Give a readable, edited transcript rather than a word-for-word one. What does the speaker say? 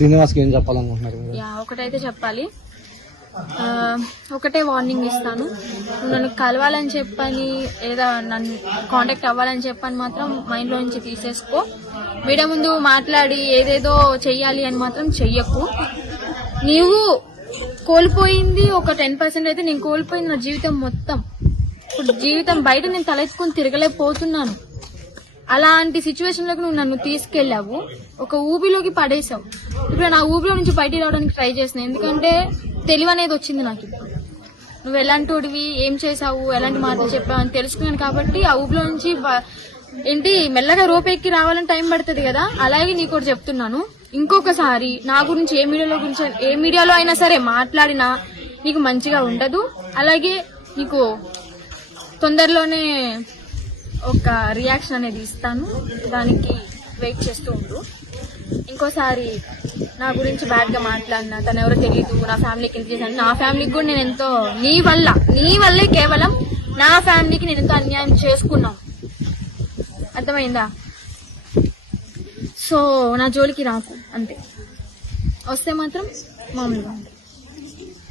శ్రీనివాస్కి ఏం చెప్పాలనుకుంటున్నారు? ఒకటైతే చెప్పాలి, ఒకటే వార్నింగ్ ఇస్తాను. నువ్వు నన్ను కలవాలని చెప్పని లేదా నన్ను కాంటాక్ట్ అవ్వాలని చెప్పని మాత్రం మైండ్లో నుంచి తీసేసుకో. మీడియా ముందు మాట్లాడి ఏదేదో చెయ్యాలి అని మాత్రం చెయ్యకు. నీవు కోల్పోయింది ఒక 10% అయితే నేను కోల్పోయింది నా జీవితం మొత్తం. ఇప్పుడు జీవితం బయట నేను తలెత్తుకుని తిరగలేకపోతున్నాను. అలాంటి సిచ్యువేషన్లోకి నువ్వు నన్ను తీసుకెళ్లావు, ఒక ఊబిలోకి పడేసావు. ఇప్పుడు నా ఊబిలో నుంచి బయటికి రావడానికి ట్రై చేసిన, ఎందుకంటే తెలివి అనేది వచ్చింది నాకు. ఇప్పుడు నువ్వు ఎలాంటివి ఏం చేసావు, ఎలాంటి మాటలు చెప్పావు అని తెలుసుకున్నాను కాబట్టి ఆ ఊబిలో నుంచి ఏంటి మెల్లగా రోపెక్కి రావాలని టైం పడుతుంది కదా. అలాగే నీకు ఒకటి చెప్తున్నాను, ఇంకొకసారి నా గురించి ఏ మీడియాలో అయినా సరే మాట్లాడినా నీకు మంచిగా ఉండదు. అలాగే నీకు తొందరలోనే ఒక రియాక్షన్ అనేది ఇస్తాను, దానికి వెయిట్ చేస్తూ ఉండు. ఇంకోసారి నా గురించి బ్యాడ్ గా మాట్లాడినా, తను ఎవరో తెలీదు, నా ఫ్యామిలీకి ఎంత చేశాను, నా ఫ్యామిలీకి కూడా నేను ఎంతో నీ వల్లే కేవలం నా ఫ్యామిలీకి నేను ఎంతో అన్యాయం చేసుకున్నాను, అర్థమైందా? సో నా జోలికి రాకు, అంతే. వస్తే మాత్రం మామూలుగా